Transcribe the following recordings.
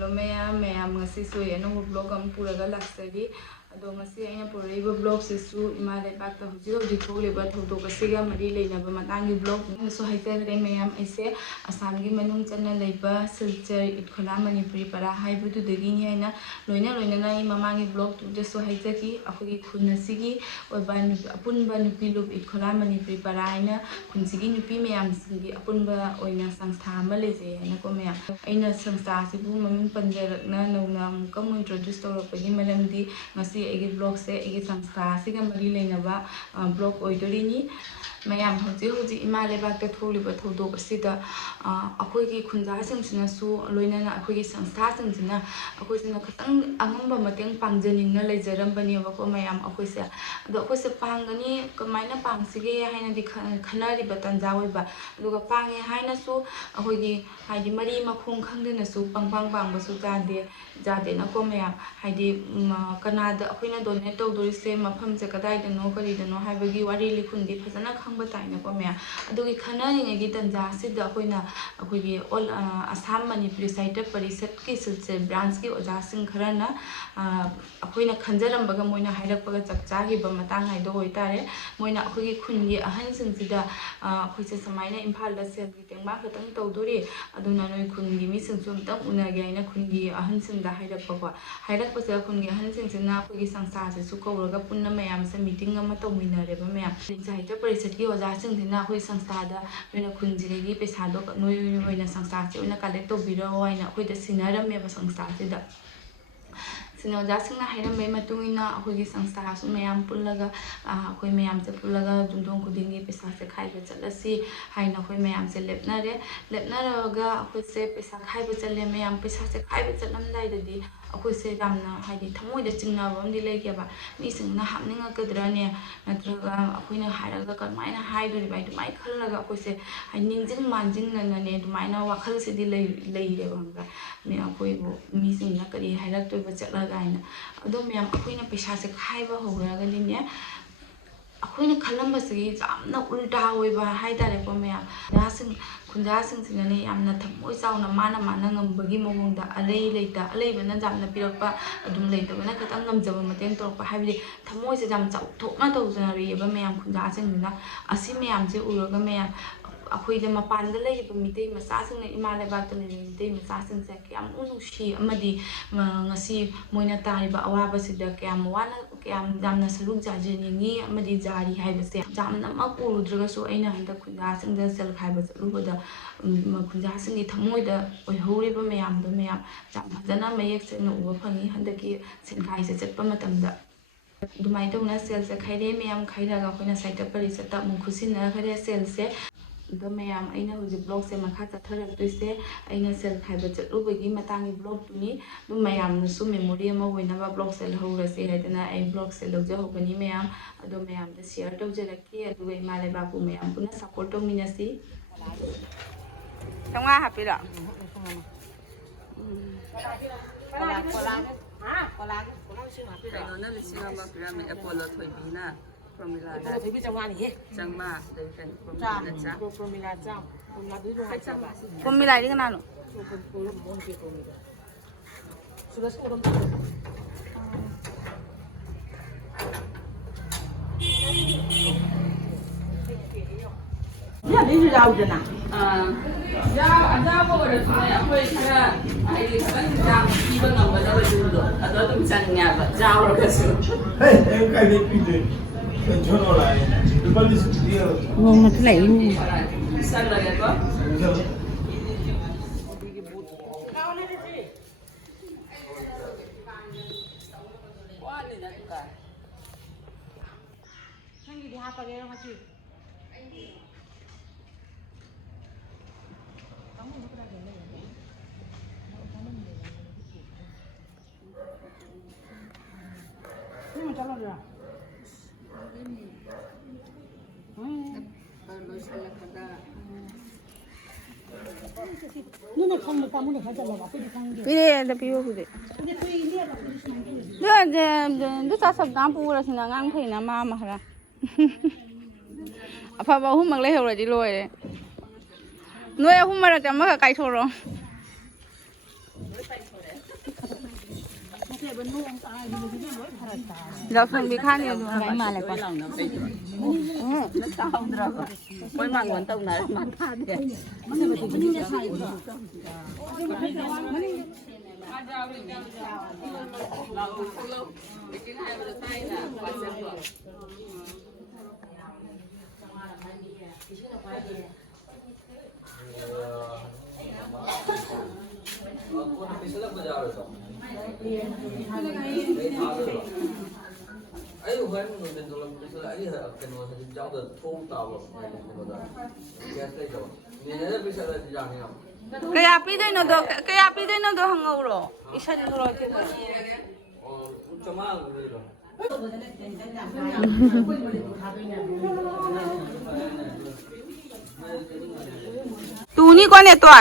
Hello ma'am ngasisu anong vlog am puraga laksari ado ngasi aina puraiba vlog sisu ima lepak ta hujik tholiba thodok asiga mari leinaba matangi vlog so haitare ma'am aise asam gi manung chana leiba silchar itkhola manipuri para haibudu degi ni aina loina na mamangi vlog tu je so haitaki akhoi khunasigi oba apunba nupi lup itkhola manipuri para aina khunsigi nupi ma'am singi apunba oina sangstha ama leje aina ko ma'am aina sangstha sibu maming panjarakna nona kam introduce tawrapagi malamdi ngasi agi vlog se agi sangstha siga mari leinaba vlog oidorini mayam hoji ima lebak ta tholiba thodok asida akhoi gi khunja singsina su loinana akhoi gi sangstha singsina akhoi sina khatang angamba mateng pangjaning na leijaram bani bako mayam akhoi se ado akhoi se pangani kamaina pangsige haina di khanari batanja oiba aduga pange haina su akhoi gi haidi mari makhung khangdena su pangpang basu jade na ko mayam haidi kanada akhoi na donate tawdorise mafam se kadai dano kari dano haibagi wari likhungi phajana khangba taina ko mayam adugi khanari ngi tanja sida akhoi na akhoi gi all assam manipuri site parisat ki silse branch ki oja sing kharana akhoi na khanjaram baga moina hairak baga chakcha gi ba matang hai do hoitare moina akhoi gi khungi ahan sing sida akhoi se samaina imphal da sel gi tengma khatang tawdori aduna noi khungi mi sing sum tang unage aina khungi ahan sing da hairak ba hairak pa se khungi ahan sing sina akhoi gi sangsa se su kawraga punna mayam se meeting ama tawminare ba mayam site parisat ki oja sing dina akhoi sangsta da noina khunji gi pesa do noi oina sangsta se oina collect tawbira oina akhoi da sinaram me ba sangsta se da Sinoja singna hairam bai matungina akhoi gi sangstha su mayam pullaga akhoi mayam se pullaga jumdong kudingi pesa se khaiba chalasi haina akhoi mayam se lepnaraga akhoi se pesa khaiba challe mayam pesa se khaiba chalamdai dadi akhoi se ramna haidi thamoi da chingna bamdi leike ba mi singna hapninga kadrane natraga akhoi na haraga kalmaina haidori bai dumai khallaga akhoi se hai ningjing manjing na ne dumaina wakhal se di leire banga me akhoi bo mi singna kari hairak toiba chatla gaina ado mayam akhoi na pesa se khaiba horaga line akhoi na khalamba se jamna ulta hoiba haidare ko mayam dasing khunja sing sinane yamna thamoi chauna mana ngambagi mawongda alei leita aleibana jamna pirakpa adum leitabana khatang ngamjaba mateng torpa haibidi thamoi se jam chau thokna tawjari ba mayam khunja singna asi mayam se uraga mayam akhoi da mapanda leiba mitei macha singna ima lebak tani mitei macha sing se kyam unushi amadi ngasi moina tariba awaba sida kyam wana kyam jamna saruk jajeningi amadi jari haibase jamna ma urudraga so aina handa khunja singda sel khaiba rubada khunja singi thamoi da oihoriba mayam do mayam jam phajana mayek se no uba phangi handaki sinkhai se chatpa matamda dumai tawna sel se khaire mayam khairaga akhoi na site parisata mu khusinna khare sel se the mayam aina hoji blog se makha chatharak toise aina sel khaiba chatlubagi matangi blog tuni dum mayam na su memory ama hoina ba blog sel hawrase haidana ai blog sel lawja hobani mayam ado mayam da share tawjaraki adu imale ba ku mayam puna support tawminasi tangwa hapira kola sing hapira no na lising ama pira me apollo thoibina Promila da Devi Jawani he Jangma Devi Promila cha Promila cha Promila du ro ha Promila ri kana no Sudah sekolah Ya dia sudah udah nak ada apa orang semua apa yang ini kan jam ibu nama dah berjumpa atau tu misalnya apa jauh orang kesu Hey, em cái gì vậy? Cho nó lại, đừng có đi xuống kia. Ngon mà thế này luôn. Sao lại vậy? Pide da piu pide. Du sa sab dam pura sina ngang thai na ma hara. Apa ba hu mang le hora di loi. Noi hu mara ka ma ka kai thoro. เราส่งบีข้าเนี่ยดู Cái mà lại còn lòng nó bị nó tao rồi quay mặt quần tông này mặt tha đi Ayo kan dalam misalnya ini akan masih jauh dari thung tahu biasa itu. Ini ada bisa ada di jangan. กระยาปีด้วยนะตัวกระยาปีด้วยนะตัวหังเอาหรออีฉันดูรอที่ไหน Oh, cuma gitu. ตูนี่ก่อนเนี่ยตัว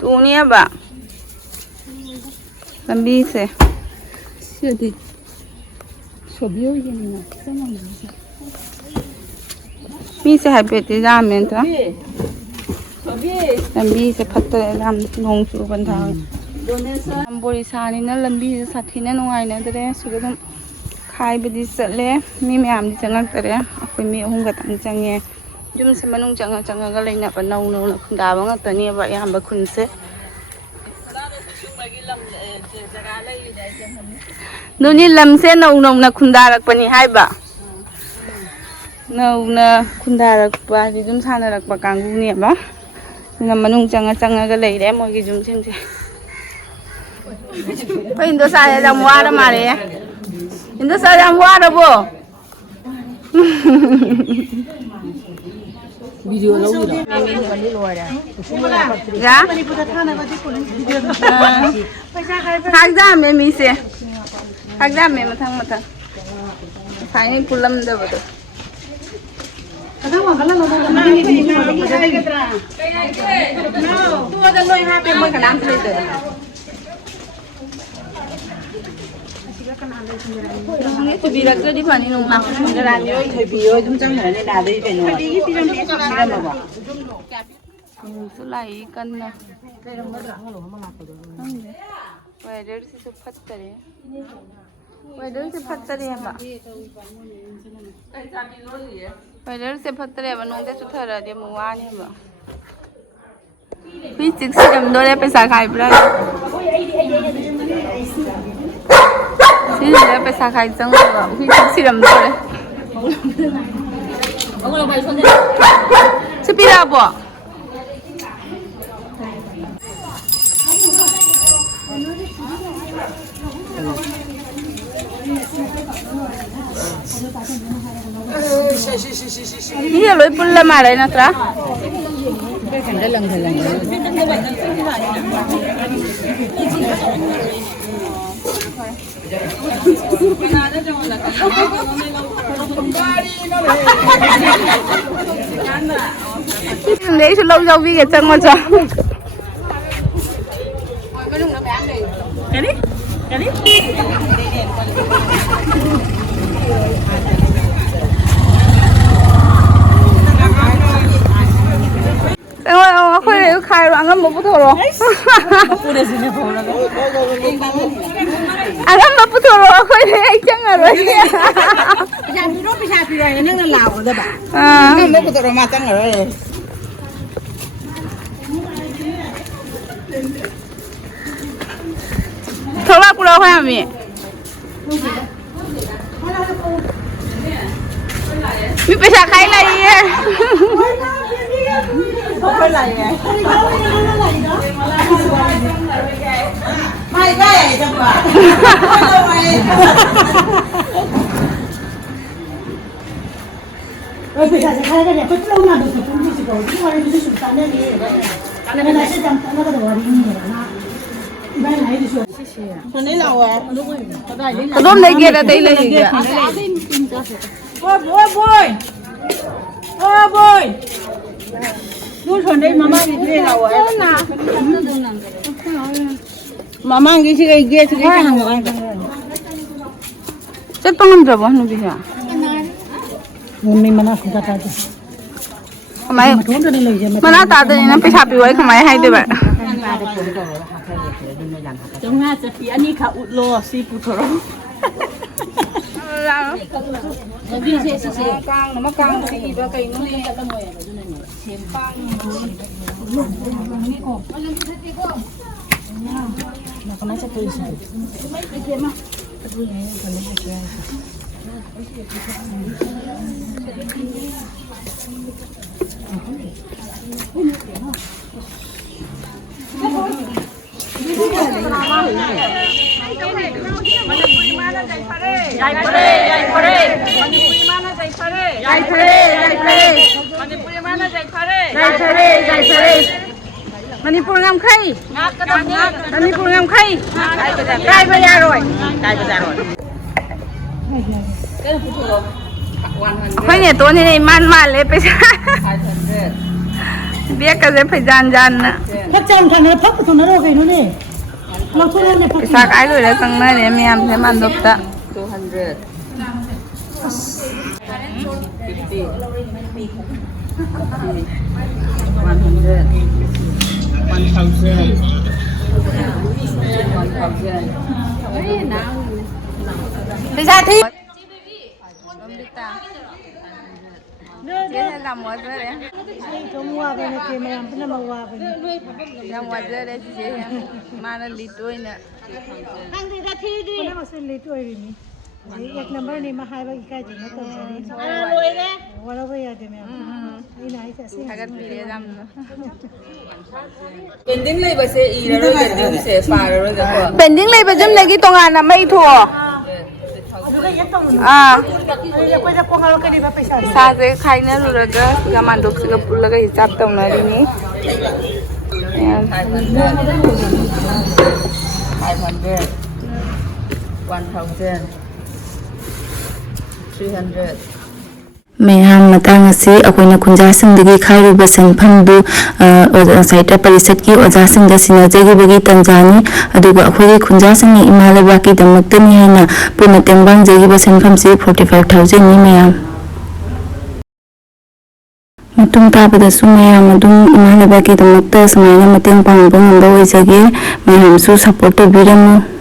ตูเนี่ยบะลำบีเสมีเสหายเป็ดที่จามเมนต์ลำบีเสพัดตัวลำลงสู่บนทางบริษัทนี้นะลำบีจะสัตว์ที่นั่นน้องไงนะแต่เดี๋ยวสุดท้ายขายไปดิสเลยมีแม่อามที่จังงักแต่เดี๋ยวไปมีห้องกระตังจังเงี้ยจุ่มเสมันนุ่งจังจังก็เลยเนี่ยปนน้องๆนะคุณดาวว่าตัวนี้แบบยังแบบคุณเสดูนี่ลำเส้นน้องๆนะคุณดารักปนิให้บ่น้องนะคุณดารักบ่ที่จุ่มชานะรักปกางกูเนี่ยบ่นี่มันนุ่งจังก็เลยได้หมดกี่จุ่มเช่นเช่ไปอินโดนีเซียจำว่าได้มาเลยอินโดนีเซียจำว่าได้บ่ video lâu rồi đó dạ thang ra mẹ mi xe thang ra mẹ mà thang thang này pulam dah betul tu ada loy hape mau kenal tu ini tu birak tu di mana nung mak làm như thời bị ơi chúng chẳng này là đi về rồi tu lagi kan na weather si cepat tadi weather cepat tadi apa weather cepat tadi apa nung dia sudah dia mau ani apa fisik sih jam dua dia pesa kai berapa sih dia pesa kai jeng apa fisik sih jam dua sepi apa Iya loh pun lama ada natra. cái lần Đấy thì lâu dâu vi cái chân mà cho. Cái đi. Khơi này khai rồi ăn ngâm một thôi rồi. Ăn ngâm một thôi rồi khơi này anh chẳng rồi. Yang itu bisa pilih ini nggak lawan deh pak. À. Nggak mau ketemu macam nggak? Thôi là cô hả mẹ? Mi pesa khai này. Không lại nhỉ? Mày cái gì vậy? Rồi bây giờ sẽ khai cái này có lâu nào được thì cũng chỉ có những người đi xuống tận đây đi. Cái này sẽ làm nó có đồ đi nhiều lắm. Bây này đi xuống. Cái này là à? Cái đốm này kia là đây là gì vậy? Ôi bôi. Nuôi phần đây mà mang cái nào à? Mà mang cái kia cái hàng rồi. Chắc bằng được không nó bây giờ? Mình mà nó không ta Mày mà nó ta đây nó phải chạp với không mày hay được vậy? จะปรุงตัวเลยค่ะแค่เด็กเลยดินในยันค่ะ จงง่าจะปีอันนี้ค่ะอุดโลซีปูทรอง กลางมากลางสีแบบไก่นุ่ม Nah, kena satu isi. Manipur ngam khay Manipur ngam khay Cai bây giờ rồi Khoai nhỉ tối này man lấy bây giờ biết cái gì phải gian nè Phát chân thằng này phát cái thằng nó đâu về nữa nè. Nó thôi này phát. sao cái rồi đấy sang nơi này mẹ em thấy man độc ta 200 bây giờ thì Dia làm mua rồi đấy. Cho mua về này kia mà làm cái nào mua về. Làm mua rồi đấy chị. Mà nó lì tuổi nữa. Anh đi ra thi đi. Nó mà xin lấy tuổi đi. एक number ने में high बागी का जिन्हें तो जानी लोए ने वाला वो याद है मैं ये नहीं ऐसे अगर पीले जाम pending lấy bác sĩ y rồi rồi sẽ phá rồi rồi pending lấy bây giờ lagi tongan na may thua ये कोई जब पंगाल के लिए पैसा sa je khai na lu raga ga mandok siga pulaga hisab tong na rini 300 Mayam matang asi akoina kunja singdagi khairuba senphamdu saita parisat ki oja singda sinajagi bagi tanjani aduga akhoi kunja singni imalaba ki damaktani haina puna tengbang jagi ba senpham si 45000 ni mayam matung tabada su mayam adum imalaba ki damakta samaina mateng pangba ngamba oijage mayam su support biramu